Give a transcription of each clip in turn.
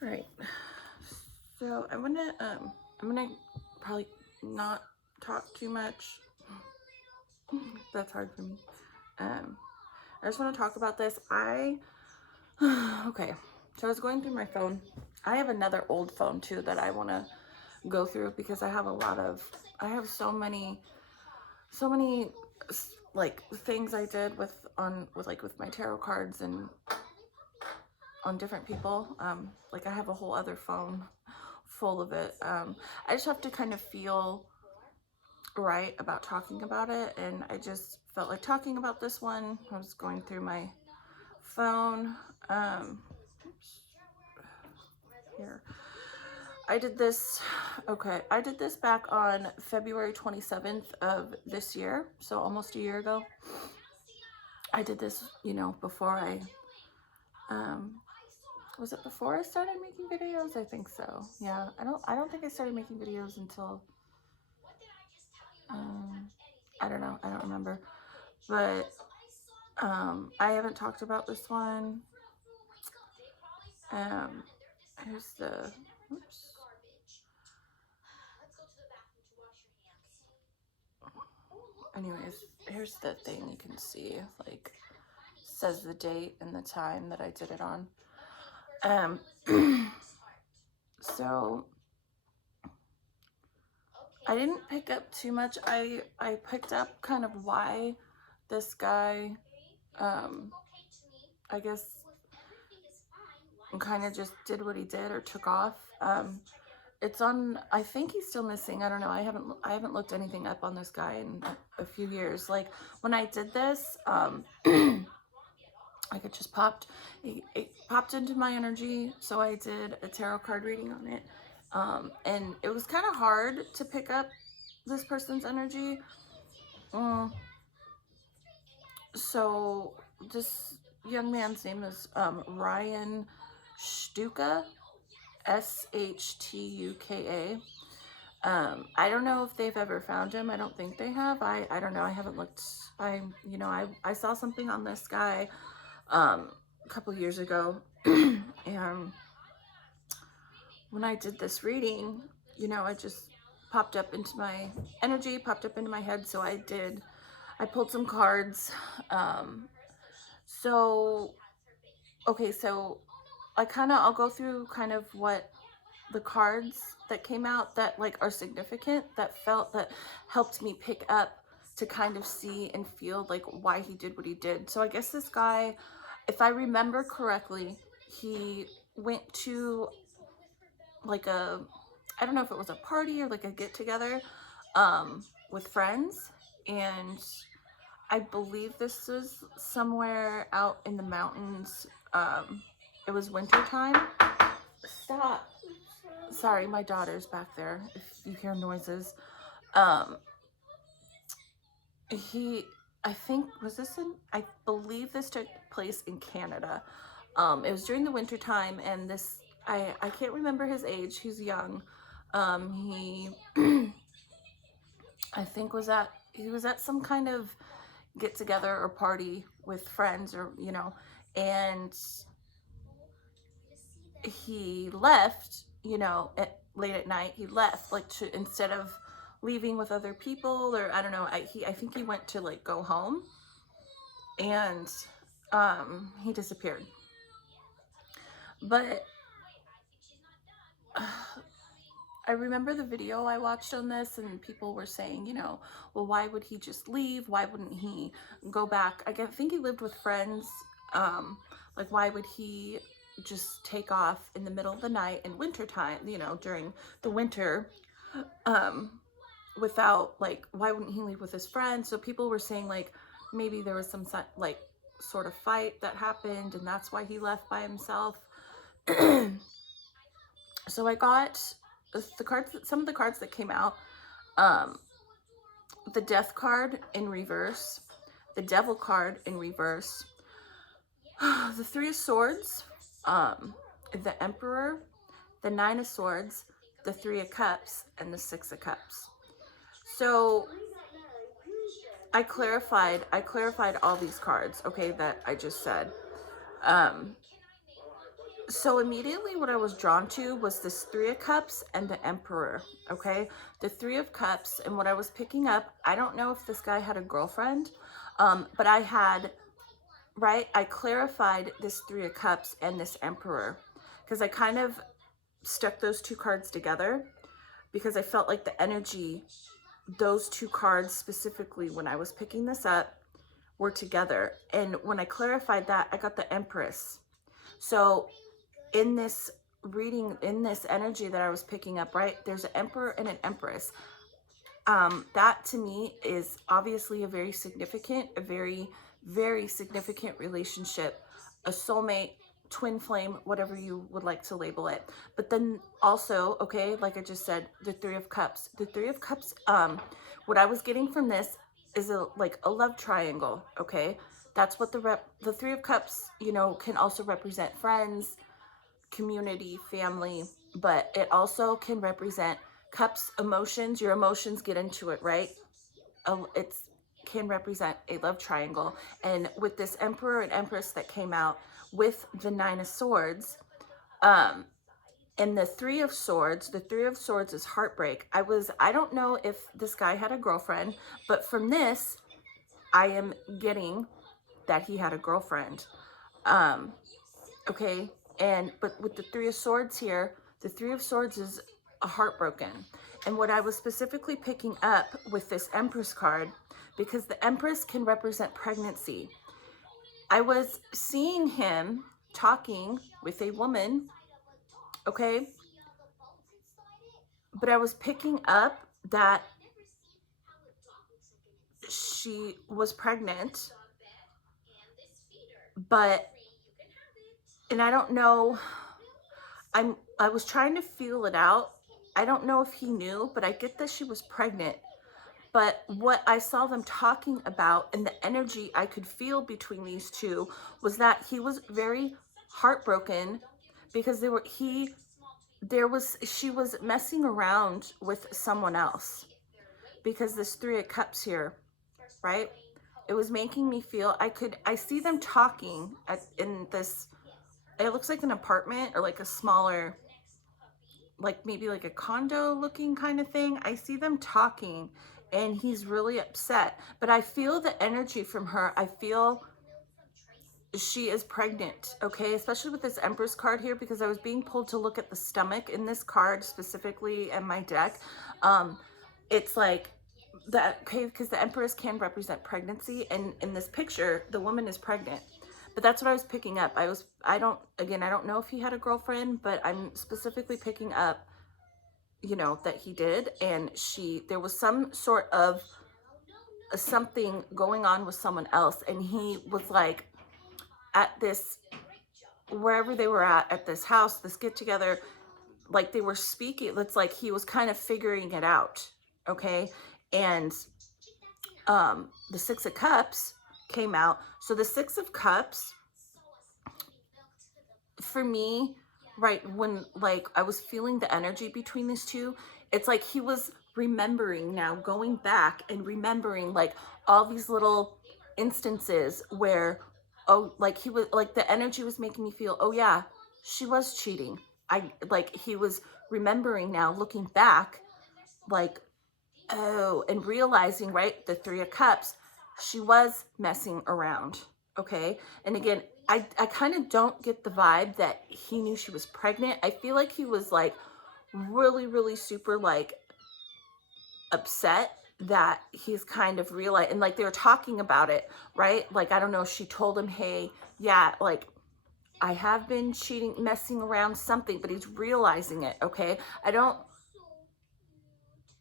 All right. So I'm gonna probably not talk too much. That's hard for me. Um, I just want to talk about this. Okay. So I was going through my phone. I have another old phone too that I want to go through because I have so many like things I did with my tarot cards and on different people. Like I have a whole other phone full of it. I just have to kind of feel right about talking about it, and I just felt like talking about this one. I was going through my phone. Oops, here. I did this, okay, I did this back on February 27th of this year, so almost a year ago. I did this, before um, was it before I started making videos? I think so. Yeah, I don't think I started making videos until, I don't know, I don't remember. But, I haven't talked about this one. Um, here's the, oops. Anyways, here's the thing you can see, like, says the date and the time that I did it on. So I didn't pick up too much. I picked up kind of why this guy, I guess, kind of just did what he did or took off. It's on. I think he's still missing. I don't know. I haven't looked anything up on this guy in a few years. Like when I did this, like it just popped. It popped into my energy. So I did a tarot card reading on it, and it was kind of hard to pick up this person's energy. So this young man's name is Ryan Shtuka, Shtuka. I don't know if they've ever found him. I don't think they have. I don't know. I haven't looked. I saw something on this guy a couple years ago, and when I did this reading, it just popped up into my energy, popped up into my head. So I pulled some cards. So okay, so I'll go through kind of what the cards that came out that like are significant that helped me pick up to kind of see and feel like why he did what he did. So I guess this guy, if I remember correctly, he went to like I don't know if it was a party or like a get together with friends, and I believe this was somewhere out in the mountains. It was winter time. Stop. Sorry, my daughter's back there. If you hear noises. Um, he, I think, I believe this took place in Canada. It was during the winter time, and I can't remember his age. He's young. He, I think he was at some kind of get together or party with friends and he left, late at night. He left like instead of leaving with other people, or I don't know. I think he went to like go home, and he disappeared. But I remember the video I watched on this, and people were saying, well, why would he just leave? Why wouldn't he go back? I think he lived with friends. Like, why would he just take off in the middle of the night in wintertime, during the winter, without, like, why wouldn't he leave with his friends? So people were saying, like, maybe there was some, like, sort of fight that happened, and that's why he left by himself. So I got some of the cards that came out. The Death card in reverse, the Devil card in reverse, the Three of Swords, the Emperor, the Nine of Swords, the Three of Cups, and the Six of Cups. So I clarified all these cards, okay, that I just said. So immediately what I was drawn to was this Three of Cups and the Emperor, okay? The Three of Cups, and what I was picking up, I don't know if this guy had a girlfriend, but I had, right, I clarified this Three of Cups and this Emperor because I kind of stuck those two cards together because I felt like the energy, those two cards specifically when I was picking this up, were together. And when I clarified that, I got the Empress. So in this reading, in this energy that I was picking up, right, there's an Emperor and an Empress. That to me is obviously a very significant, a very, very significant relationship, a soulmate, twin flame, whatever you would like to label it. But then also, okay, like I just said, the Three of Cups. The Three of Cups, what I was getting from this is like a love triangle, okay? That's what the Three of Cups, you know, can also represent friends, community, family, but it also can represent cups, emotions. Your emotions get into it, right? It's can represent a love triangle. And with this Emperor and Empress that came out with the Nine of Swords, and the Three of Swords, the Three of Swords is heartbreak. I don't know if this guy had a girlfriend, but from this, I am getting that he had a girlfriend. Okay, but with the Three of Swords here, the Three of Swords is a heartbroken. And what I was specifically picking up with this Empress card, because the Empress can represent pregnancy, I was seeing him talking with a woman, okay, but I was picking up that she was pregnant, but, and I don't know, I was trying to feel it out. I don't know if he knew, but I get that she was pregnant. But what I saw them talking about and the energy I could feel between these two was that he was very heartbroken because she was messing around with someone else, because this Three of Cups here, right? It was making me feel, I see them talking in this, it looks like an apartment or like a smaller, like maybe like a condo looking kind of thing. I see them talking and he's really upset, but I feel the energy from her. I feel she is pregnant, okay? Especially with this Empress card here, because I was being pulled to look at the stomach in this card specifically in my deck. It's like that, okay, because the Empress can represent pregnancy, and in this picture, the woman is pregnant. But that's what I was picking up. I don't know if he had a girlfriend, but I'm specifically picking up, you know, that he did. And there was some sort of something going on with someone else. And he was like at this, wherever they were at this house, this get together, like they were speaking. It's like he was kind of figuring it out. Okay. And the Six of Cups came out. So the Six of Cups, for me, right, when like I was feeling the energy between these two, it's like he was remembering now, going back and remembering like all these little instances where, oh, like he was, like the energy was making me feel, oh yeah, she was cheating. He was remembering now, looking back, like, oh, and realizing, right, the Three of Cups, she was messing around, okay? And again, I kind of don't get the vibe that he knew she was pregnant. I feel like he was like really, really super like upset that he's kind of realized, and like they were talking about it, right? Like, I don't know, she told him, hey, yeah, like I have been cheating, messing around, something, but he's realizing it, okay?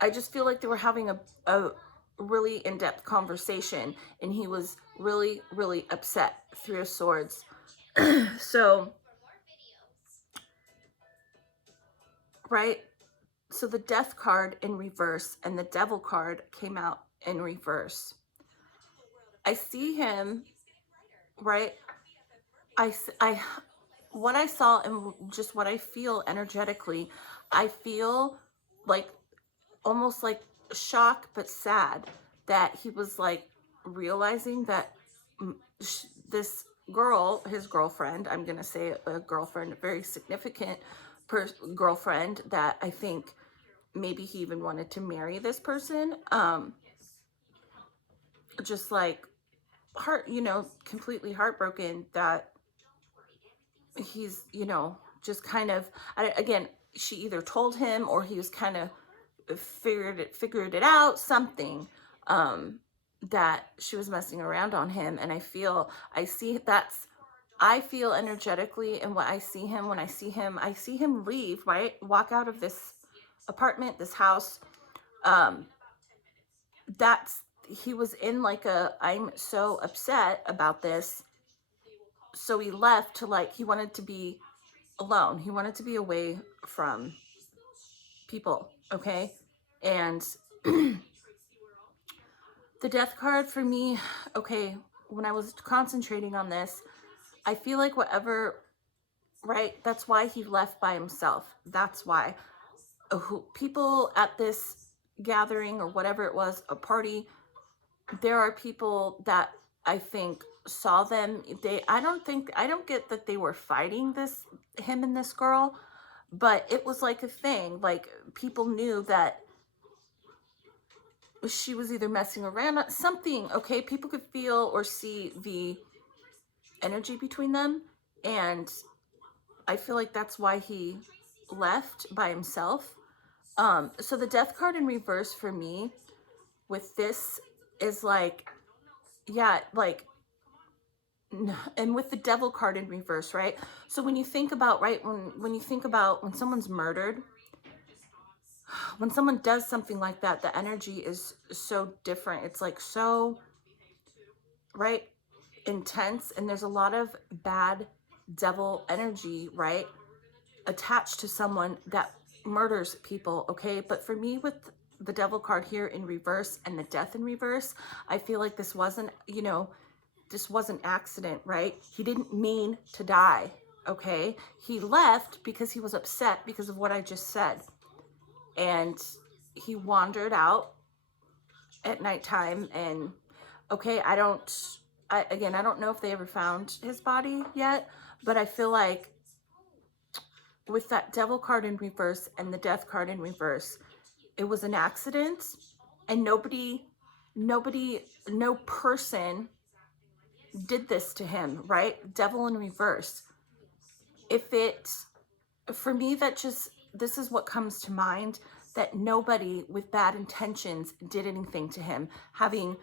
I just feel like they were having a really in-depth conversation, and he was really, really upset. Three of Swords. So, right? So the Death card in reverse and the Devil card came out in reverse. I see him, right? What I saw and just what I feel energetically, I feel like almost like shock but sad that he was like realizing that this girl, his girlfriend, I'm going to say a girlfriend, a very significant girlfriend that I think maybe he even wanted to marry this person. Just like completely heartbroken that he's, just kind of, again, she either told him or he was kind of figured it out, something, that she was messing around on him. And I feel energetically, and what I see him, when I see him leave, right? Walk out of this apartment, this house. Um, that's, he was in like I'm so upset about this. So he left to, like, he wanted to be alone. He wanted to be away from people. Okay. And the death card for me, okay, when I was concentrating on this, I feel like whatever, right? That's why he left by himself. That's why people at this gathering or whatever it was, a party, there are people that I think saw them. I don't get that they were fighting him and this girl, but it was like a thing. Like, people knew that she was either messing around, something, okay? People could feel or see the energy between them. And I feel like that's why he left by himself. So the death card in reverse for me with this is like, yeah, like, and with the devil card in reverse, right? So when you think about, right, when you think about when someone's murdered, when someone does something like that, the energy is so different. It's like so, right, intense, and there's a lot of bad devil energy, right, attached to someone that murders people, okay? But for me, with the devil card here in reverse and the death in reverse, I feel like this wasn't, this was an accident, right? He didn't mean to die, okay? He left because he was upset because of what I just said. And he wandered out at nighttime, and okay, I don't know if they ever found his body yet, but I feel like with that devil card in reverse and the death card in reverse, it was an accident, and no person did this to him, right? Devil in reverse. For me, this is what comes to mind, that nobody with bad intentions did anything to him. Having,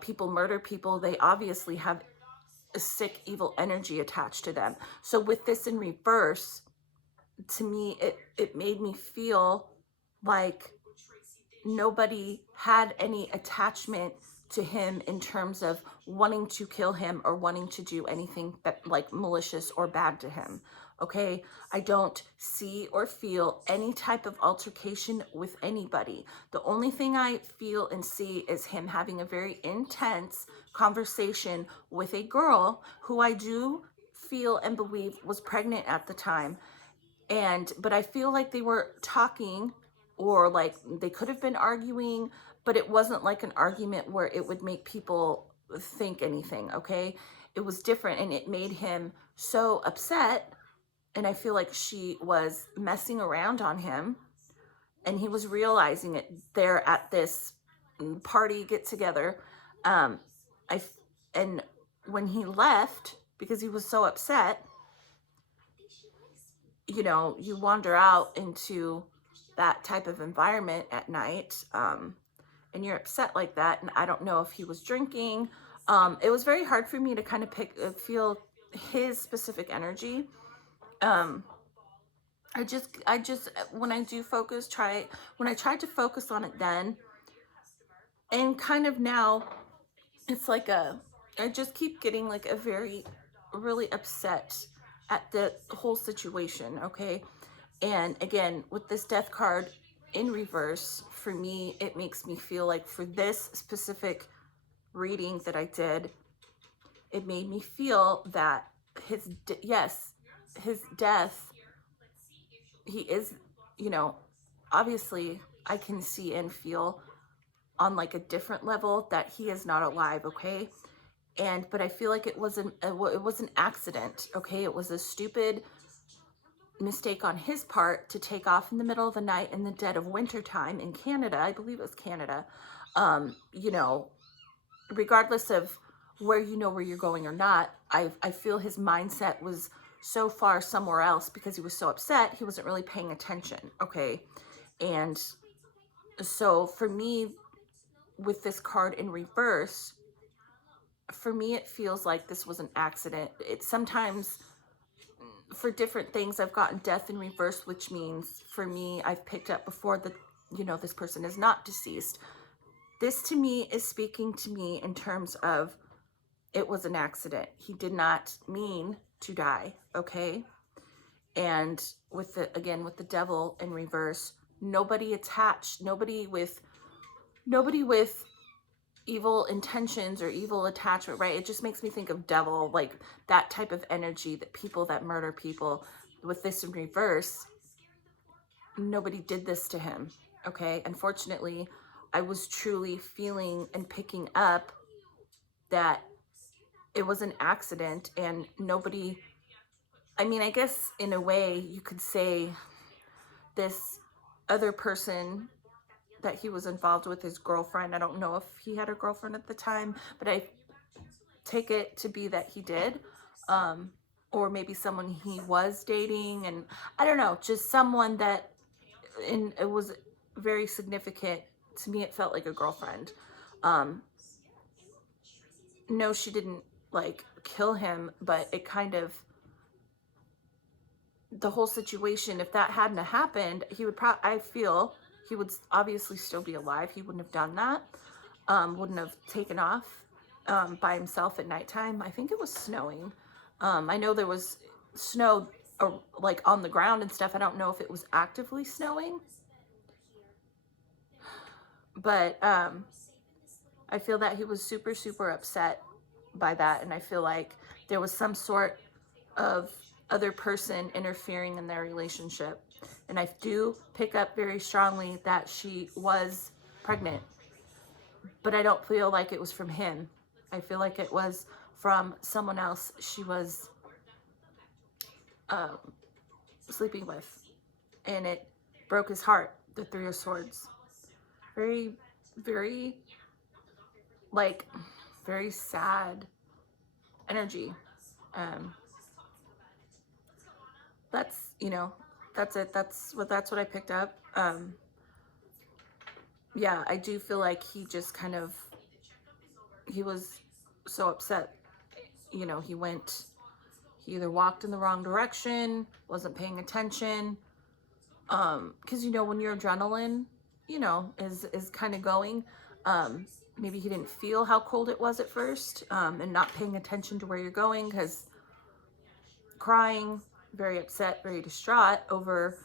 people murder people, they obviously have a sick, evil energy attached to them. So with this in reverse, to me, it made me feel like nobody had any attachment to him in terms of wanting to kill him or wanting to do anything like malicious or bad to him. Okay, I don't see or feel any type of altercation with anybody. The only thing I feel and see is him having a very intense conversation with a girl who I do feel and believe was pregnant at the time. But I feel like they were talking, or like they could have been arguing, but it wasn't like an argument where it would make people think anything, okay? It was different, and it made him so upset. And I feel like she was messing around on him, and he was realizing it there at this party get together. Um, and when he left, because he was so upset, you wander out into that type of environment at night, and you're upset like that. And I don't know if he was drinking. It was very hard for me to kind of feel his specific energy. I just, when I do focus, when I tried to focus on it then, and kind of now, it's like I just keep getting like really upset at the whole situation, okay? And again, with this death card in reverse, for me, it makes me feel like for this specific reading that I did, it made me feel that his death, he is, obviously I can see and feel on like a different level that he is not alive, okay? but I feel like it was an accident, okay? It was a stupid mistake on his part to take off in the middle of the night in the dead of winter time in Canada. I believe it was Canada. You know, regardless of where you're going or not, I feel his mindset was so far somewhere else because he was so upset. He wasn't really paying attention, okay? And so for me, with this card in reverse, for me, it feels like this was an accident. It's sometimes for different things, I've gotten death in reverse, which means for me, I've picked up before that, this person is not deceased. This to me is speaking to me in terms of it was an accident. He did not mean to die, okay? And with the devil in reverse, nobody attached, nobody with evil intentions or evil attachment, right? It just makes me think of devil, like that type of energy, that people that murder people. With this in reverse, nobody did this to him, okay? Unfortunately, I was truly feeling and picking up that it was an accident, and nobody, I mean, I guess in a way you could say this other person that he was involved with, his girlfriend, I don't know if he had a girlfriend at the time, but I take it to be that he did, or maybe someone he was dating, and I don't know, just someone that, and it was very significant to me. It felt like a girlfriend. No, she didn't like kill him, but it kind of, the whole situation, if that hadn't happened, he would I feel he would obviously still be alive. He wouldn't have done that. Wouldn't have taken off by himself at nighttime. I think it was snowing. I know there was snow like on the ground and stuff. I don't know if it was actively snowing, but I feel that he was super, super upset by that. And I feel like there was some sort of other person interfering in their relationship. And I do pick up very strongly that she was pregnant, but I don't feel like it was from him. I feel like it was from someone else she was sleeping with, and it broke his heart. The Three of Swords, very, very, like, very sad energy. That's, that's it. That's what I picked up. Yeah, I do feel like he just kind of, he was so upset. He either walked in the wrong direction, wasn't paying attention. Because, when your adrenaline, is kind of going, maybe he didn't feel how cold it was at first, and not paying attention to where you're going, because crying, very upset, very distraught over,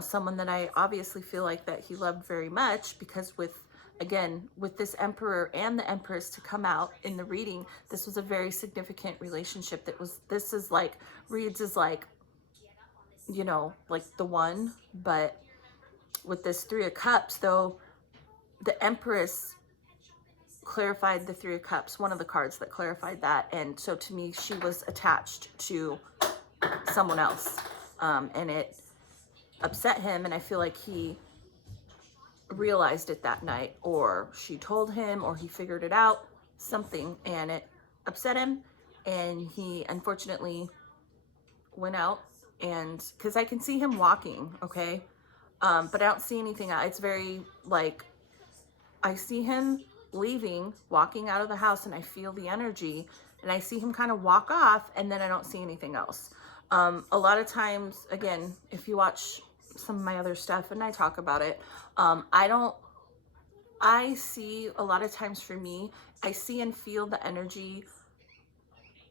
someone that I obviously feel like that he loved very much, because with this Emperor and the Empress to come out in the reading, this was a very significant relationship. This is like, reads as like, like the one, but with this Three of Cups, though, the Empress clarified the Three of Cups, one of the cards that clarified that, and so to me, she was attached to someone else, and it upset him, and I feel like he realized it that night, or she told him, or he figured it out, something, and it upset him, and he unfortunately went out, and because I can see him walking, okay, but I don't see anything. It's very like, I see him leaving, walking out of the house, and I feel the energy, and I see him kind of walk off, and then I don't see anything else. A lot of times, again, if you watch some of my other stuff and I talk about it, I see a lot of times, for me, I see and feel the energy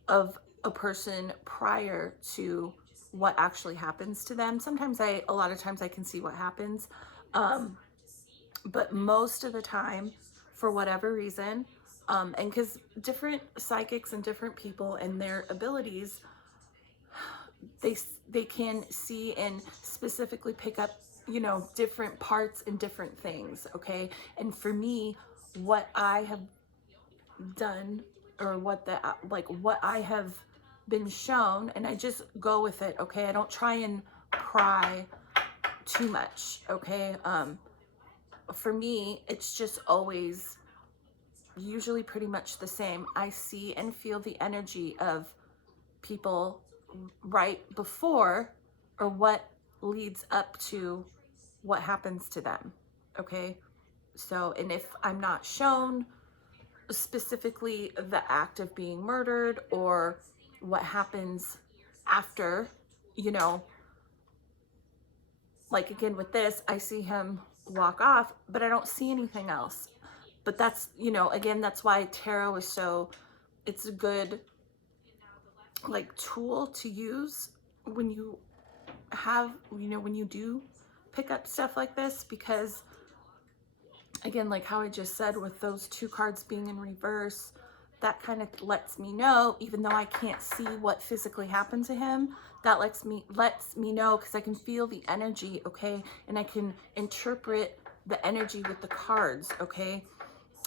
of a person prior to what actually happens to them. Sometimes a lot of times I can see what happens. But most of the time, for whatever reason, and because different psychics and different people and their abilities, they can see and specifically pick up, different parts and different things, okay? And for me, what I have done or what the, like what I have been shown, and I just go with it, okay? I don't try and pry too much, okay? For me, it's just always usually pretty much the same. I see and feel the energy of people right before or what leads up to what happens to them, okay? So, and if I'm not shown specifically the act of being murdered or what happens after, you know, like again with this, I see him walk off, but I don't see anything else. But that's, you know, again, that's why tarot is so, it's a good like tool to use when you have, you know, when you do pick up stuff like this, because again, like how I just said with those two cards being in reverse, that kind of lets me know, even though I can't see what physically happened to him, that lets me know, because I can feel the energy, okay? And I can interpret the energy with the cards, okay?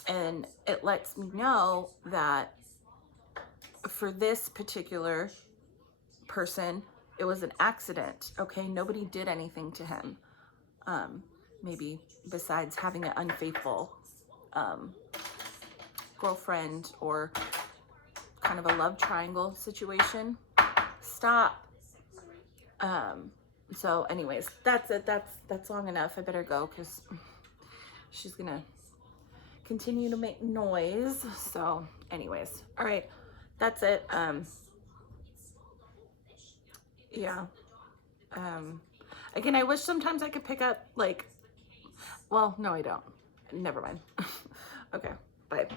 And it lets me know that for this particular person, it was an accident, okay? Nobody did anything to him. Maybe besides having an unfaithful girlfriend or kind of a love triangle situation. Stop. So anyways, that's it. That's long enough. I better go because she's gonna continue to make noise. So anyways, all right, that's it. Yeah. Again, I wish sometimes I could pick up like, well, no, I don't. Never mind. Okay, bye.